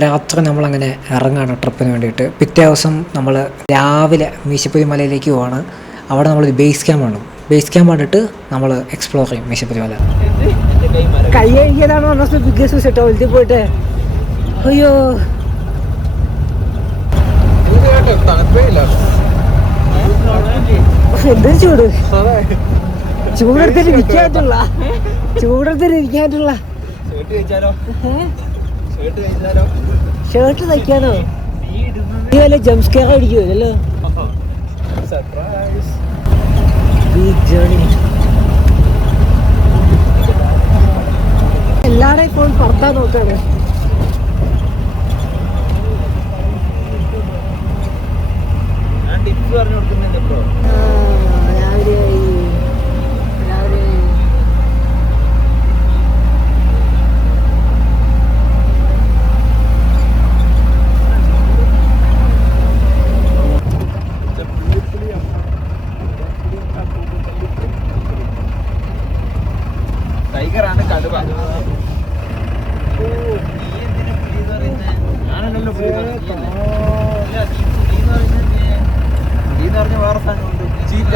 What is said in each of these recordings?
രാത്രി നമ്മളങ്ങനെ ഇറങ്ങുകയാണ് ട്രിപ്പിന് വേണ്ടിയിട്ട്. പിറ്റേ ദിവസം നമ്മൾ രാവിലെ മീശപ്പുലി മലയിലേക്ക് പോവാണ്. അവിടെ നമ്മളൊരു ബേസ് ക്യാമ്പ് ആണ്. ബേസ് ക്യാമ്പ് കണ്ടിട്ട് നമ്മൾ എക്സ്പ്ലോർ ചെയ്യും മീശപ്പുലി മല. കൈ കഴിക്കാനാണോ പോയിട്ട്? അയ്യോ എന്ത് ചൂട്, ചൂടെടുത്തിട്ട് ഇരിക്കാനുള്ള ഷർട്ട് തയ്ക്കാനോ? നീ വല്ല ജംസ്കെയർ അടിക്കുമല്ലോ. എല്ലാവരും ഇപ്പോൾ പുറത്താൻ നോക്കാണ്. ടൈഗറാണ് കടുവ. വേറെ സാധനമുണ്ട്, ചീറ്റ.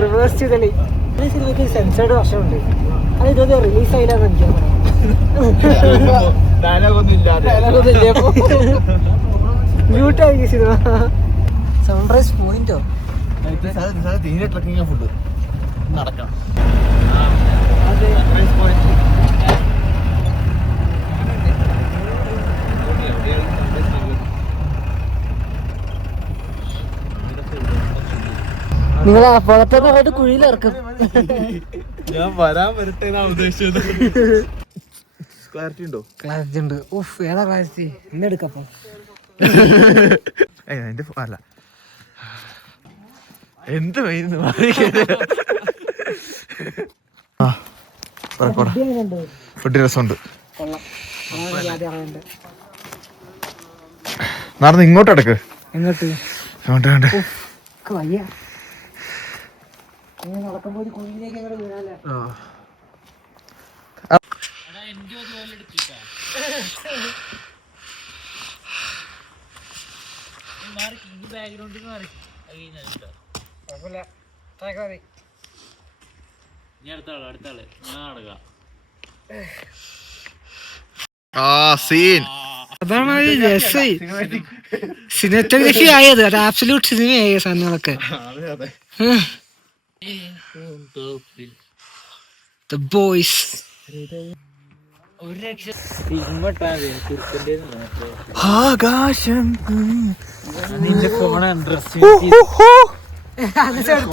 റിവേഴ്സ് ചെയ്തളി. സിനിമയ്ക്ക് സെൻസേർഡ് വർഷമുണ്ട്. അത് ഇതൊക്കെ റിലീസ് ആയില്ലാന്ന് എനിക്ക് മ്യൂട്ടായിരിക്കും സിനിമ. സൺറൈസ് പോയിന്റോ ഫുഡ് നടക്കാം. നിങ്ങൾ പുറത്തൊക്കെ പോയിട്ട് കുഴിയിലിറക്കും. ഞാൻ വരാൻ വരട്ടെ ഉദ്ദേശിച്ചത്. ക്ലാരിറ്റി ഉണ്ടോ? ക്ലാരിറ്റി ഉണ്ട്. ഉഫ്, ഏതാ ക്ലാരിറ്റി? എന്നെടുക്കപ്പോ അല്ല എന്ത് ഫുഡ് രസമുണ്ട്. നടന്ന് ഇങ്ങോട്ട് അടക്ക്. എങ്ങോട്ട് വേണ്ട വയ്യ. നടക്കുമ്പോ ഒരു കുഴിയിലേക്ക് അങ്ങോട്ട് വീഴാലോ. അതാണ് സിനിമറ്റോഗ്രഫി ആയത്. അത് ആബ്സല്യൂട്ട് സിനിമയായ സാധനങ്ങളൊക്കെ. The boys. ആകാശം നിന്റെ ഫോണ്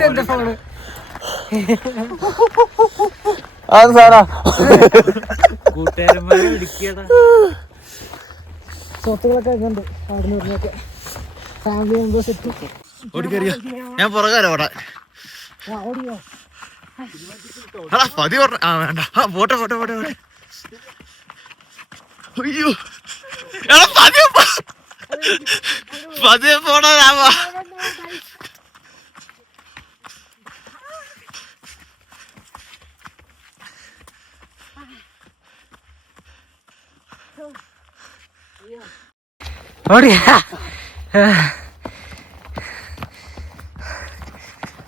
എന്റെ ഫോണ് കൂട്ടുകാരന്മാരെ വിളിക്കടാ. സുഹൃത്തുക്കളൊക്കെ ഉണ്ട് അവിടെ നിന്ന്. ഫാമിലി മെമ്പേഴ്സ് എത്തി. ഞാൻ പുറകാലോ ഓടാ. പതി വേണ്ട. പോട്ടെ പോട്ടെ പോട്ടെ പോട്ടെ. അയ്യോ പതിയെ പോടാ.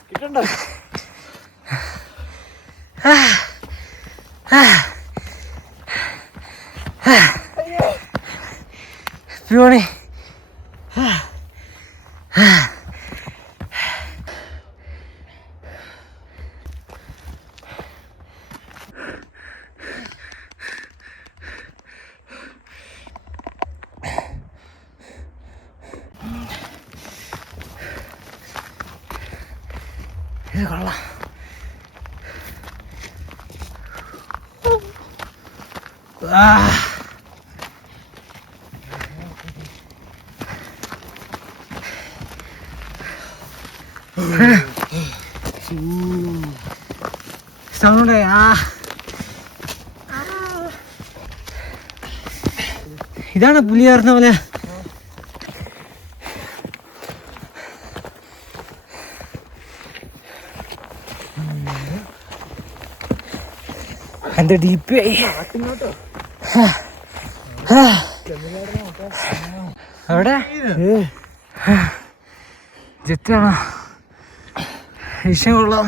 കിട്ടണ്ട. പ്യൂണി ഇത് കൊള്ളാം. സൗണ്ട് ഇതാണ് പുലിയാർന്ന പോലെ. എന്ത് ഡീപ്പ് അവിടെ ജെറ്റാണോ വിഷയം കൊള്ളാം.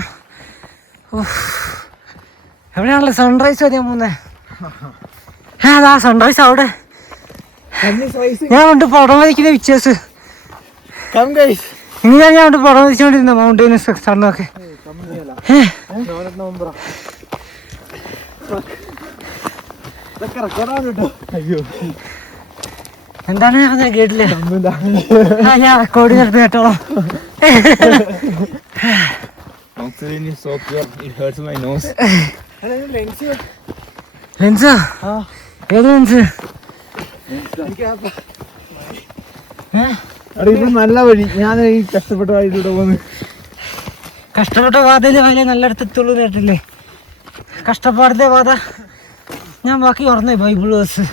എവിടെയാണല്ലോ സൺറൈസ് വരെയാ പോകുന്നേ? അതാ സൺറൈസ് അവിടെ. ഞാൻ കൊണ്ട് പടം വരയ്ക്കുന്ന പിക്ചേഴ്സ് ഇങ്ങനെ ഞാൻ കൊണ്ട് പടം വരച്ചുകൊണ്ടിരുന്ന മൗണ്ടൈനസ് സ്ഥലമൊക്കെ. എന്താണ് ഞാൻ കേട്ടില്ലേ? ഞാൻ റെക്കോർഡ് ചെയ്തെടുത്ത് കേട്ടോളാം. ലെൻസാ? ഏത് ലെൻസ്? നല്ല വഴി. ഞാൻ ഈ കഷ്ടപ്പെട്ട വഴിയിലൂടെ പോകുന്നു. കഷ്ടപ്പെട്ട പാതയിലെ വഴി നല്ലയിടത്തെത്തുള്ളൂ കേട്ടില്ലേ? കഷ്ടപ്പാടത്തെ പാത ഞാൻ ബാക്കി പറഞ്ഞേ ബൈബിൾ വേഴ്സ്.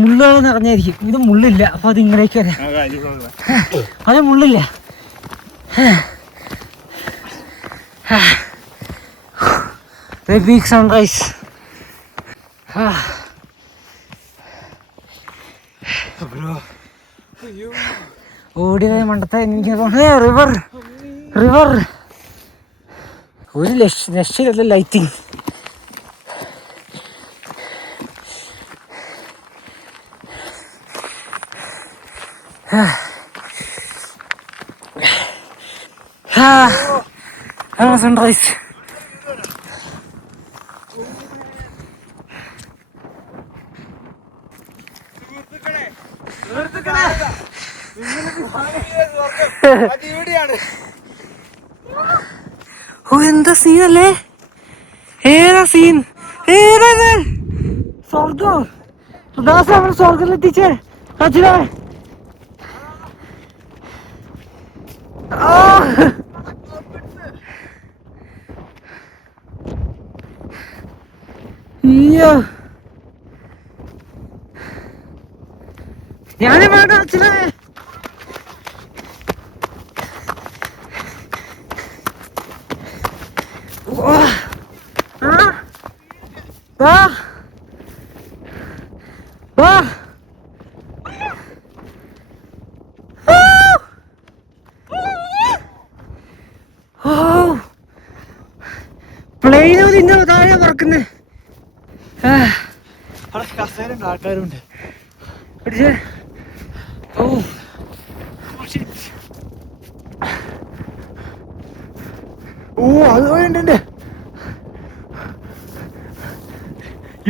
മുള്ളുകൾ നിറഞ്ഞായിരിക്കും. ഇത് മുള്ളില്ല, അപ്പൊ അത് ഇങ്ങനെയൊക്കെ വരാം. അത് മുള്ളില്ല. Big sunrise. ഓടിയ മണ്ടത്തെ എനിക്ക് റിവർ റിവർ ഒരു രക്ഷയില്ല ലൈറ്റിങ്. സൺറൈസ്. ഓ എന്താ സീനല്ലേ? ഏതാ സീൻ? ഏതാ സ്വർഗം? സ്വർഗത്തിലെത്തിച്ചേ അച്ഛനെ. ഞാനും വേണ്ട അച്ഛനെ. പ്ലെയിനോ നിന്നോ താഴെ പറക്കുന്നേ. ആൾക്കാരുണ്ട്. ഓ അത് വേണ്ടേ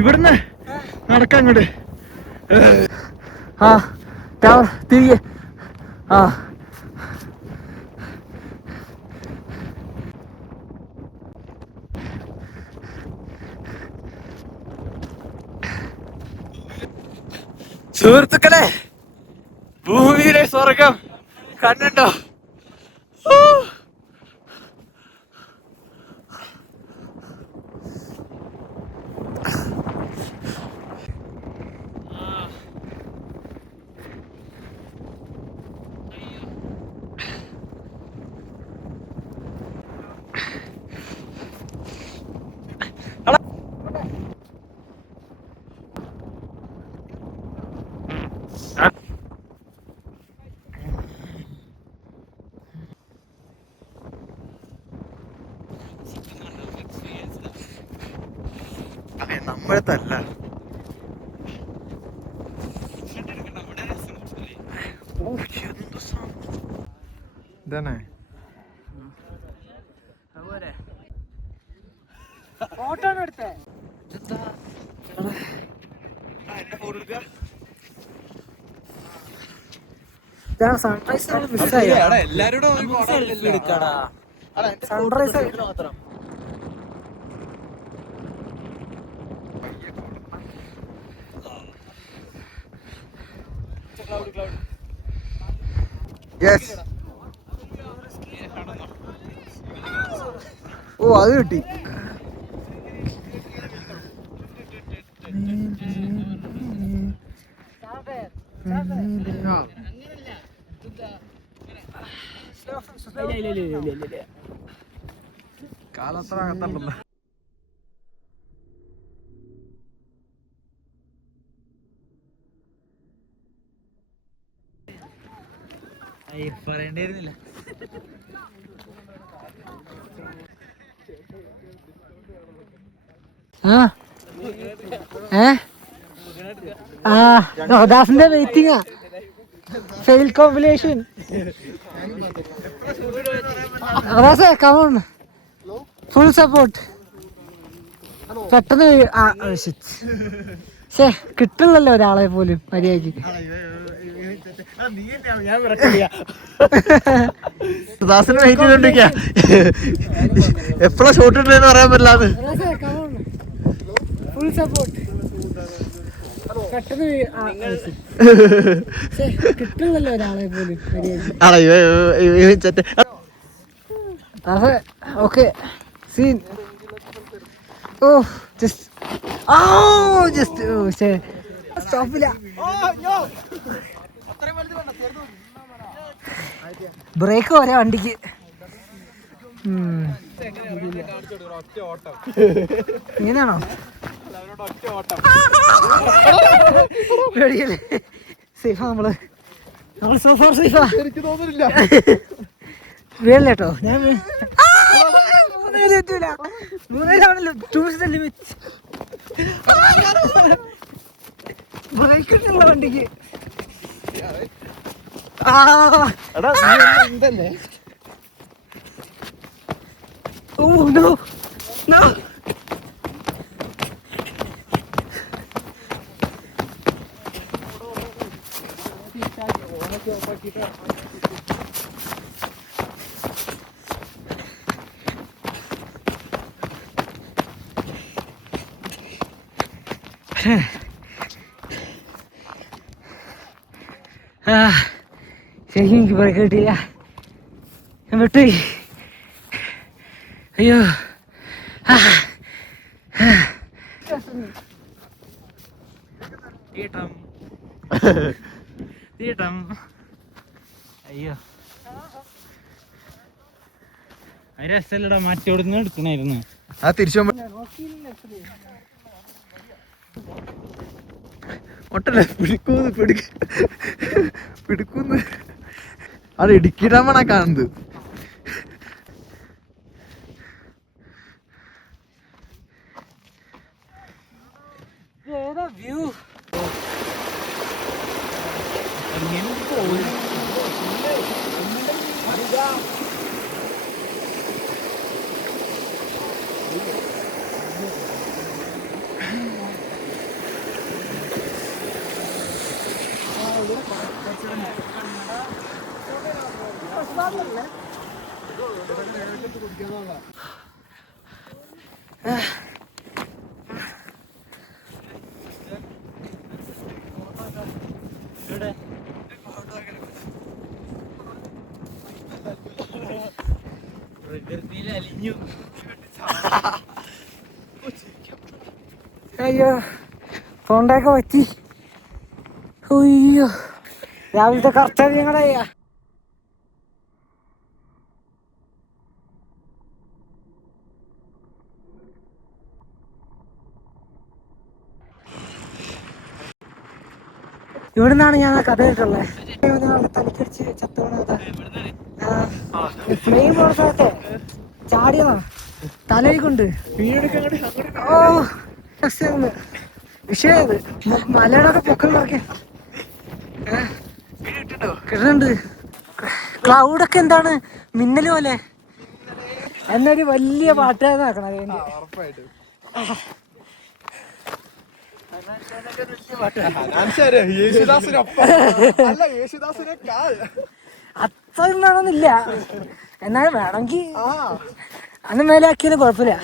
ഇവിടുന്ന് നടക്കാൻ അങ്ങോട്ട്. തിരികെ സുഹൃത്തുക്കളെ, ഭൂമിയിലെ സ്വർഗം കണ്ടുണ്ടോ? നമ്മളത്തല്ല ഇതന്നെ ഫോട്ടോ എടുത്തേ. സൺറൈസ് മാത്രം. Yes. ഓ അത് കിട്ടി. കാലത്ര അകത്തുണ്ടല്ലോ. പറയണ്ടായിരുന്നില്ല. റോദാസിന്റെ വെയിറ്റിംഗാ. Fail combination. റോദാസേ കം ഓൺ, ഫുൾ സപ്പോർട്ട്. പെട്ടെന്ന് കിട്ടില്ലല്ലോ ഒരാളെ പോലും മര്യാദക്ക്. ദാസിന് വെയിറ്റ് ചെയ്തോണ്ടിരിക്കാ. എപ്പോഴാ ഷോട്ട് ഇട്ടെന്ന് പറയാൻ പറ്റില്ലാന്ന്. Full support. പെട്ടെന്ന് കിട്ടില്ലല്ലോ ഒരാളെ പോലും മര്യാദക്ക്. Okay scene. ഓ ജസ്റ്റ് സ്റ്റോപ്പില്ല. ബ്രേക്ക് പോരാ വണ്ടിക്ക്. ഇങ്ങനെയാണോ? സേഫാ നമ്മള് സോഫാ സേഫാ. എനിക്ക് തോന്നുന്നില്ല. വീഴല്ലേട്ടോ. ഞാൻ മൂന്നേലാണല്ലോ. ലിമിറ്റ്. ബ്രേക്ക് ഉണ്ടല്ലോ വണ്ടിക്ക്. Oh no no. ശരിക്കും എനിക്ക് ബ്രേക്ക് കിട്ടിയില്ല. ഞാൻ വിട്ടുപോയി. അയ്യോ. അയ്യോ രസല്ലടാ. മറ്റോടുന്ന് എടുക്കണായിരുന്നു. ആ തിരിച്ചു ഒട്ടല്ലേ പിടിക്കൂന്ന്. അത് ഇടുക്കിടാമണ കാണുന്നത്. വ്യൂ പ്രകൃതിയിൽ അലിഞ്ഞു. അയ്യോ തൊണ്ടയൊക്കെ പറ്റി. അയ്യോ രാവിലത്തെ കർത്തവ്യങ്ങളെ. ഇവിടെ നിന്നാണ് ഞാൻ ആ കഥ കേട്ടുള്ളത്. തനിക്കടിച്ച് ചത്തോണത് പ്ലെയിൻ പോണ സ്ഥലത്തെ ചാടിയതാ തലയിൽ കൊണ്ട്. ഓ വിഷയത് മലയുടെ പൊക്കം നിറയ്ക്കാൻ കിട്ടുന്നുണ്ട്. ക്ലൗഡൊക്കെ എന്താണ് മിന്നല് പോലെ. എന്നൊരു വലിയ പാട്ടുകാരൻ ആക്കണം. അത്രയൊന്നാണെന്നില്ല, എന്നാലും വേണമെങ്കിൽ അന്ന് മേലെ ആക്കിയാലും കുഴപ്പമില്ല.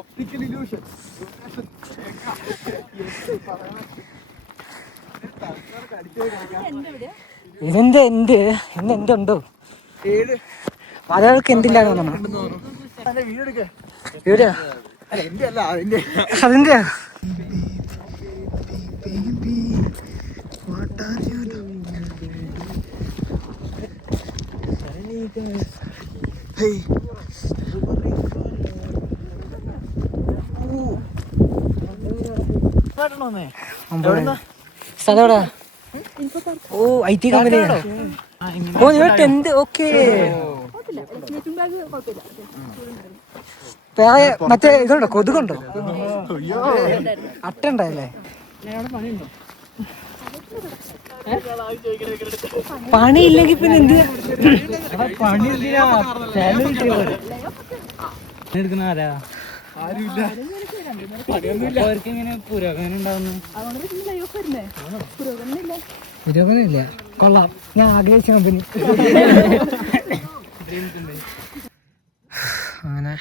Optical illusion. ഇതെന്ത് എന്തുണ്ടോ മലയാളികൾക്ക് എന്തില്ലാന്ന് പറഞ്ഞു എവിടെയാ അതിന്റെ സ്ഥലം ഓ IT കമ്പനി ഓ നിങ്ങൾ 10th ഓക്കെ മറ്റേ ഇതുണ്ടോ കൊതുകുണ്ടോ അട്ടുണ്ടായില്ലേ പണിയില്ലെങ്കിൽ പിന്നെ എന്ത് പണി എടുക്കുന്ന ആരാ ഇങ്ങനെ പുരോഗമനം ഉണ്ടാവുന്നു പുരോഗമനമില്ല കൊള്ളാം ഞാൻ ആഗ്രഹിച്ച കമ്പനി അങ്ങനെ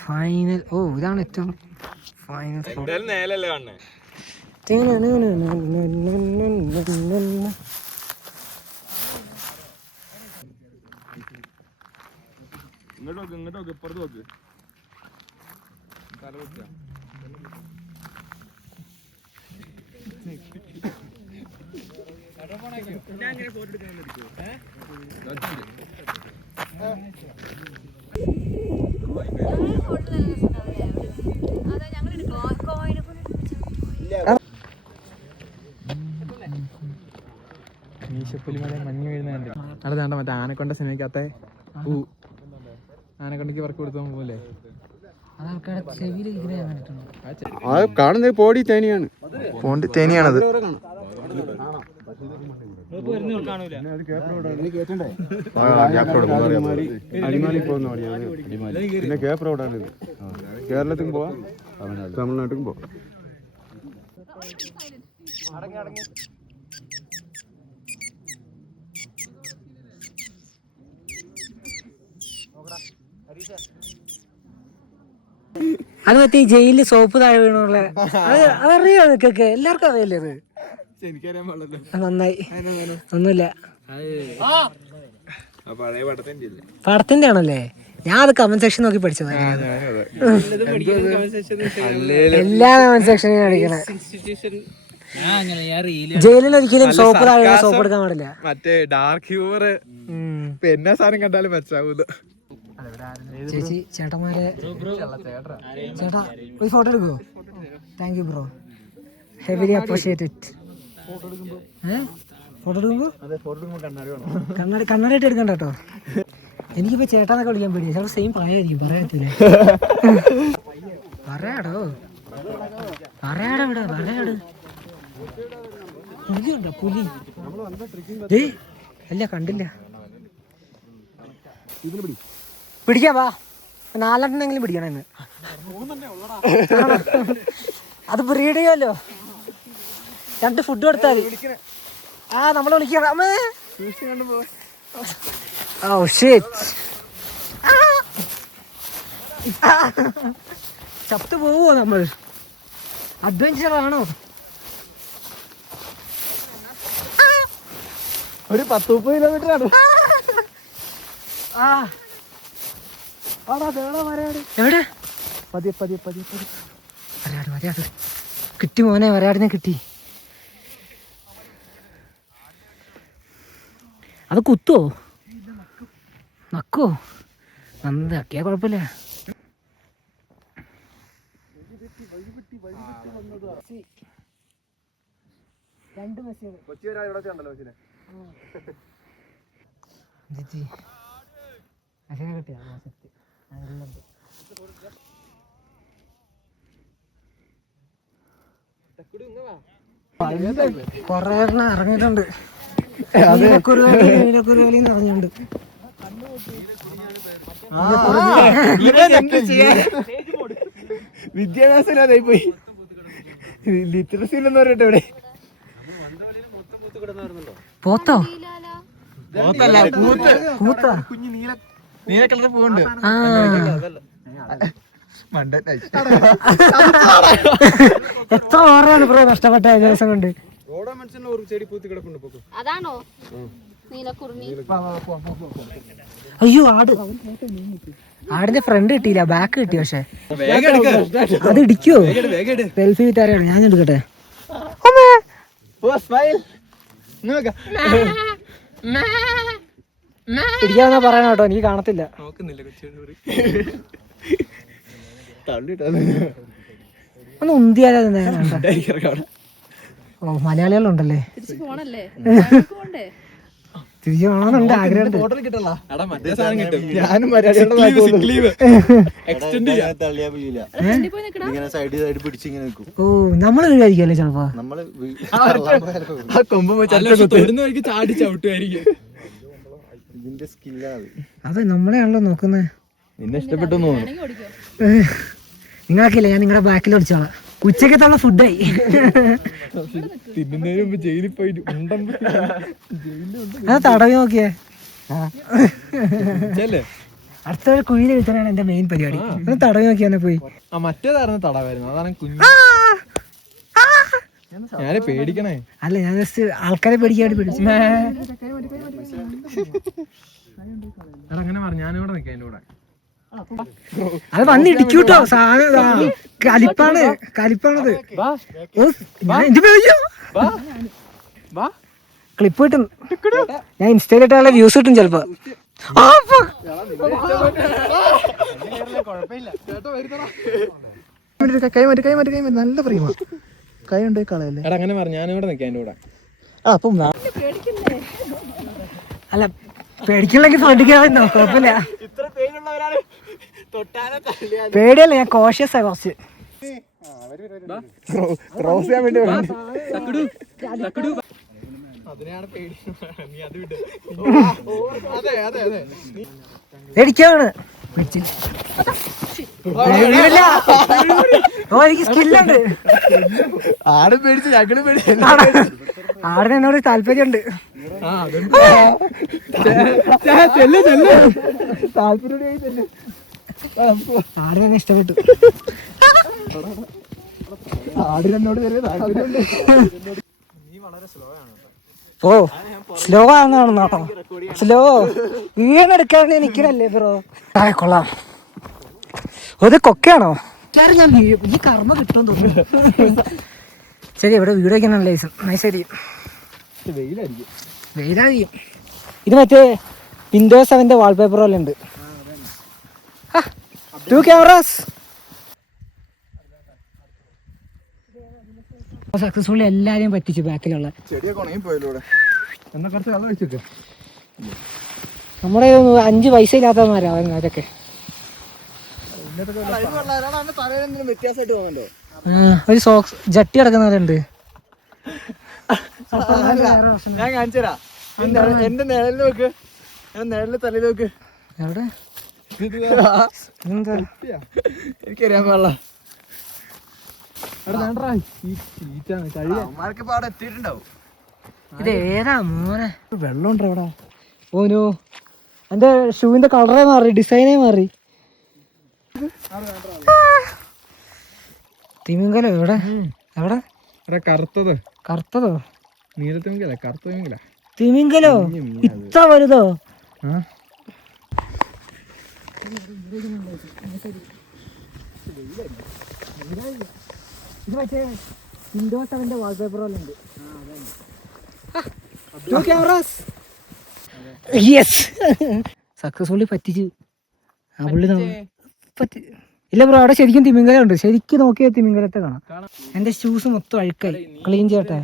ഫൈനൽ ഇതാണ് ഏറ്റവും ഫൈനൽ ഇങ്ങോട്ട് ഇപ്പുറത്ത് നോക്ക് മീശപ്പുലിമല മഞ്ഞ് വീഴുന്ന അവിടെ വേണ്ട മറ്റേ ആനക്കൊണ്ട സിനിമയ്ക്കകത്തെ ആനക്കൊണ്ടക്ക് വർക്ക് കൊടുത്താൽ പോലെ കാണുന്നത് പോടി തേനിയാണ് തേനിയാണത് അടിമാലി പോകുന്ന വഴിയാണ് പിന്നെ കേപ്പ് റോഡാണ് ഇത് കേരളത്തിലും പോവാം തമിഴ്നാട്ടിലും പോവാം അത് മറ്റേ ജയിലിൽ സോപ്പ് താഴെ വീണുള്ള അതറിയോ നിക്കൊക്കെ എല്ലാവർക്കും അറിയില്ലേ അത് എനിക്കറിയാൻ പാടില്ല നന്നായി ഒന്നുമില്ല പടത്തിന്റെ ആണല്ലേ ഞാൻ അത് കമന്റ് സെക്ഷൻ നോക്കി പഠിച്ചത് എല്ലാ കമന്റ് സെക്ഷനും പഠിക്കണേ ജയിലിൽ ഒരിക്കലും സോപ്പ് താഴെ സോപ്പ് എടുക്കാൻ പാടില്ല മറ്റേ ഡാർക്ക് ഹ്യൂമർ ഇപ്പൊ എന്നാ സാധനം കണ്ടാലും മെച്ചാവൂല ചേച്ചി ചേട്ടന്മാരെ ചേട്ടാ ഒരു ഫോട്ടോ എടുക്കുമോ thank you bro heavily appreciate it photo എടുക്കുമ്പോ കണ്ണാടിയിട്ട് എടുക്കണ്ട കേട്ടോ എനിക്കിപ്പോ ചേട്ടാന്നൊക്കെ വിളിക്കാൻ പേടിയ ചേട്ടാ സെയിം പ്രായമായിരിക്കും പറയാത്തില്ലേ പറയാടോ ഇവിടെ പറയാട് പുലിയുണ്ടോ പുലി അല്ല കണ്ടില്ല പിടിക്കാം വാ 4 പിടിക്കണം ഇന്ന് അത് ബ്രീഡ് ചെയ്യുമല്ലോ 2 ഫുഡ് കൊടുത്താൽ നമ്മളെ വിളിക്കണം ചത്തു പോവോ നമ്മൾ അഡ്വഞ്ചർ ആണോ ഒരു 10-30 കിലോമീറ്റർ ആണ് എവിടെ പതിയെ വരയാട് കിട്ടി മോനെ വരയാടിനെ കിട്ടി അത് കുത്തോ നക്കോ നന്നാക്കിയാ കുഴപ്പമില്ല കിട്ടിയാ കൊറേ ഇറങ്ങിയിട്ടുണ്ട് മീനക്കുരുവേലിന്ന് ഇറങ്ങിയിട്ടുണ്ട് വിദ്യാഭ്യാസം പോയി ലിറ്ററസി ഇല്ലെന്ന് പറയട്ടെ ഇവിടെ പോത്തോ കുഞ്ഞു നീല കളർ പോകുന്നുണ്ട് എത്ര ഓർമ്മയാണ് ബ്രോ നഷ്ടപ്പെട്ട ദിവസം കൊണ്ട് അവിടെ മനസ്സിലുള്ള ഒരു ചെടി പൂത്തി കിടപ്പുണ്ട് പോക്കോ. അതാണോ നീലക്കുറിഞ്ഞി? അയ്യോ ആടിന്റെ ഫ്രണ്ട് കിട്ടിയില്ല, ബാക്ക് കിട്ടി. പക്ഷെ അത് ഇടിക്കോ? സെൽഫി കിട്ടാറിയാണ്, ഞാൻ എടുക്കട്ടെ. ഇടിക്കാന്നാ പറയണ കേട്ടോ, എനിക്ക് കാണത്തില്ല. ഒന്ന് ഉന്തിയാലോ. ഓ മലയാളികളുണ്ടല്ലേ, തിരിച്ചു പോണല്ലേ? തിരിച്ചു പോകണമെന്നുണ്ട് ആഗ്രഹം. ഓ നമ്മള് കഴിക്കാല്ലേ ചിലപ്പോ. അതെ നമ്മളെയാണല്ലോ നോക്കുന്നേ. നിന്നെ ഇഷ്ടപ്പെട്ടു നിങ്ങളൊക്കെയില്ല, ഞാൻ നിങ്ങളുടെ ബാക്കിൽ ഓടിച്ചോളാം. ഉച്ചക്കത്തുള്ള ഫുഡായി. തിന്നുന്നതിന് മുമ്പ് ജയിലിൽ പോയിട്ട് അത് തടവി നോക്കിയേ. അടുത്ത കുഴിയിൽ വെച്ചാണ് എന്റെ മെയിൻ പരിപാടി. അത് തടവി നോക്കിയാ പോയി. മറ്റേതായിരുന്നു തടവായിരുന്നു, അതാണ് കുഞ്ഞു. ഞാന് പേടിക്കണേ. അല്ല ഞാൻ ജസ്റ്റ് ആൾക്കാരെ പേടിക്കാൻ വേണ്ടി പേടിച്ചു. അങ്ങനെ പറഞ്ഞു, ഞാനിവിടെ നിൽക്കാം എന്റെ കൂടെ. അത് വന്ന് ഇടിക്കൂട്ടോ സാധനം. കലിപ്പാണ്, കലിപ്പാണത്. ക്ലിപ്പ് കിട്ടും, ഞാൻ ഇൻസ്റ്റയിലിട്ടുള്ള വ്യൂസ് കിട്ടും ചിലപ്പോ. നല്ല പ്രീമ കൈ ഉണ്ട് കളയല്ലേ. അങ്ങനെ പറഞ്ഞു, ഞാനിവിടെ നിൽക്കാം എന്റെ കൂടെ. അല്ല പേടിക്കണമെങ്കിൽ ഫ്രണ്ടിക്കാണോ, കുഴപ്പമില്ല. പേടിയല്ല, ഞാൻ കോഷ്യസാ കുറച്ച്. ക്രോസ് ചെയ്യാൻ വേണ്ടി പേടിക്കാണ്. ഓ എനിക്ക് സ്കില്ലുണ്ട്. ആടും പേടിച്ച് ഞങ്ങളും പേടിച്ചു. ആടിന് എന്നോട് താല്പര്യമുണ്ട്. ആടിനെ ഇഷ്ടപ്പെട്ടു. ആടിനോട് ഓ സ്ലോ ആണെന്നാണോ? സ്ലോ വീണെടുക്കാൻ എനിക്കല്ലേ ബ്രോ. കൊള്ളാം. അത് കൊക്കയാണോ? ഞാൻ ഈ കർമ്മ കിട്ടുമെന്ന് തോന്നുന്നു. ശരി, ഇവിടെ വീട് വയ്ക്കണല്ലേ ശരി. വെയിലായിരിക്കും. ഇത് മറ്റേ വിൻഡോസ് 7 വാൾപേപ്പർ പോലെ ഉണ്ട്. 2 ക്യാമറാസ്. സക്സസ്ഫുള്ളി എല്ലാരെയും പറ്റിച്ചു. ബാക്കിലുള്ള നമ്മുടെ 5 പൈസ ഇല്ലാത്തവന്മാരാ അവരൊക്കെ. ഒരു സോക്സ് ജട്ടി കിടക്കുന്നവരുണ്ട്. ഞാൻ കാണിച്ചരാ. എന്റെ നിഴലിൽ നോക്ക്, നിഴലിൽ തലയിൽ നോക്ക്. എവിടെ എനിക്കറിയാൻ പാടില്ല. ഇത് ഏതാ മോനെ? വെള്ളം ഉണ്ടോ അവിടെ? ഓനോ എന്റെ ഷൂവിന്റെ കളറേ മാറി, ഡിസൈനേ മാറി. തിമിംഗലോ എവിടെ? എവിടെ? കറുത്തത്. കറുത്തതോ? നീലത്തിമിംഗല, കറുത്ത തിമിംഗല. തിമിംഗലോ ഇത്ര വലുതോ? ഇത് മറ്റേ വിൻഡോസ് 7 വാൾപേപ്പർ പോലെ ഉണ്ട്. സക്സസ്ഫുള്ളി പറ്റിച്ചു ആ പുള്ളി. ഇല്ല ബ്രോ, അവിടെ ശരിക്കും തിമിംഗലം ഉണ്ട്. ശരിക്കും നോക്കിയാൽ തിമിംഗലത്തെ കാണാം. എന്റെ ഷൂസ് മൊത്തം അഴുക്കായി. ക്ലീൻ ചെയ്യട്ടെ.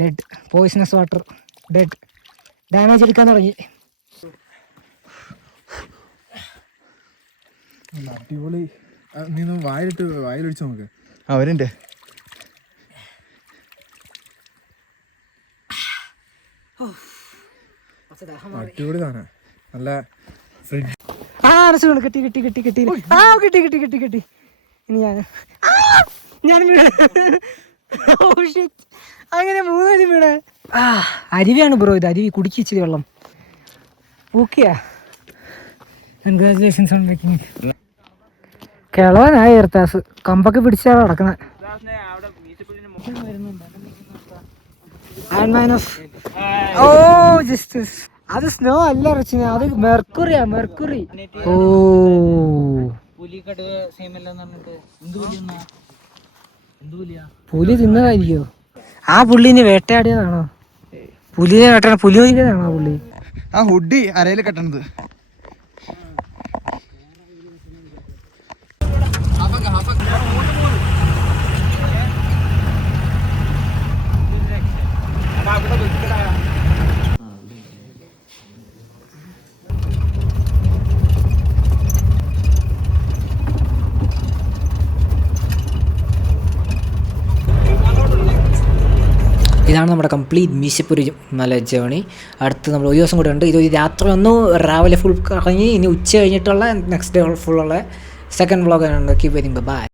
Dead poisonous water. Dead damage എടുക്കാൻ തുടങ്ങി. അടിപൊളി. നീ വായിലൊഴിച്ചു നോക്ക്. അവരുണ്ട്. അടിപൊളി സാധനം. നല്ല കിട്ടി കിട്ടി കിട്ടി കിട്ടി. ആ കിട്ടി കിട്ടി കിട്ടി കിട്ടി. ഇനി ഞാൻ അങ്ങനെ 3 വീണേ. അരുവിയാണ് ബ്രോ ഇത്. അരുവി കുടിക്ക് ഇച്ചിരി വെള്ളം. ഓക്കെയാ. Congratulations on making. കിളവനായി എർത്താസ് കമ്പൊക്കെ പിടിച്ചാണ് നടക്കുന്നത്. അത് സ്നോ അല്ല റച്ചിന്, അത് മെർക്കുറിയാ, മെർക്കുറി. ഓ പുലി തിന്നതായിരിക്കോ? ആ പുള്ളിനെ വേട്ടയാടിയതാണോ? പുലിനെ വേട്ട പുലി ഒഴിക്കുന്നതാണോ പുള്ളി? ആ ഹുഡി അരയിൽ കെട്ടണത്. ഇതാണ് നമ്മുടെ കംപ്ലീറ്റ് മീശപ്പുരി മല ജേണി. അടുത്ത് നമ്മൾ ഒരു ദിവസം കൂടെ ഉണ്ട്. ഇത് രാത്രി ഒന്ന് രാവിലെ ഫുൾ കറങ്ങി ഇനി ഉച്ച കഴിഞ്ഞിട്ടുള്ള നെക്സ്റ്റ് ഡേ ഫുള്ളുള്ള സെക്കൻഡ് വ്ളോഗ് ആണ്. Keep waiting. ബൈ.